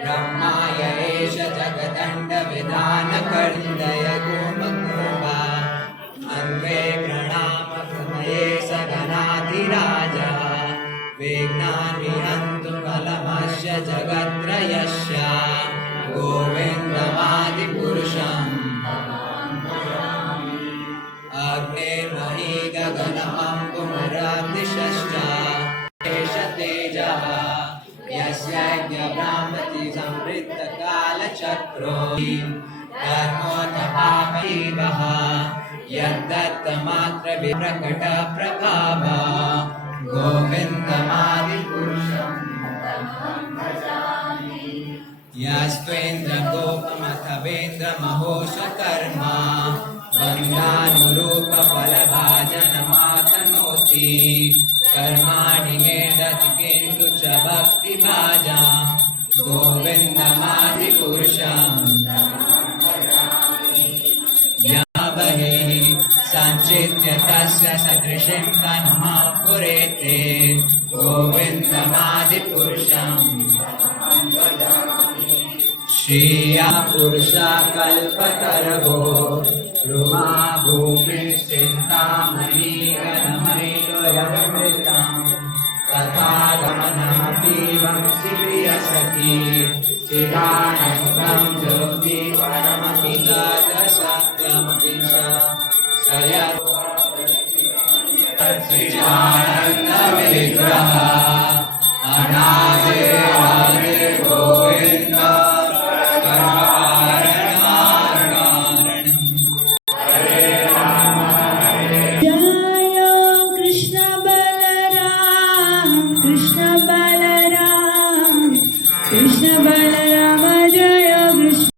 ब्रह्माय एष जगदण्डविधानकर्तय गोमगोपा अन्वे प्रणामकृतये सगणाधिराजा विघ्नान्विहन्तु फलमस्य जगत्त्रयस्य गोविन्दमादिपुरुषम् अग्निर्मही गगनमम्बुमरादिशश्च एष तेजः यस्यज्ञब्राह्मति संवृत्तकालचक्रो धर्मोऽथपापीवः यद्दत्तमात्रविप्रकटप्रभाव गोविन्दमादिपुरुषम् यस्त्वेन्द्रगोपमथवेन्द्रमहोषकर्म बन्धानुरूपफलभाजनमातनोति कर्माणि हेदचिकेन्दु च भक्तिभाजा गोविन्दमादिपुरुषम् बहिः सञ्चित्य तस्य सदृशिं तनुमां पुरेते गोविन्दमादिपुरुषम् श्रिया पुरुषा कल्पतरवो ध्रुवा भूमिश्चिन्तामणि गणमैलोऽयमृतम् तथा गमनमतीवं शिवियसखी चिदानन्दं ज्योति परमपि सत्यमपि सच्चिदानन्दविग्रह अनादिर्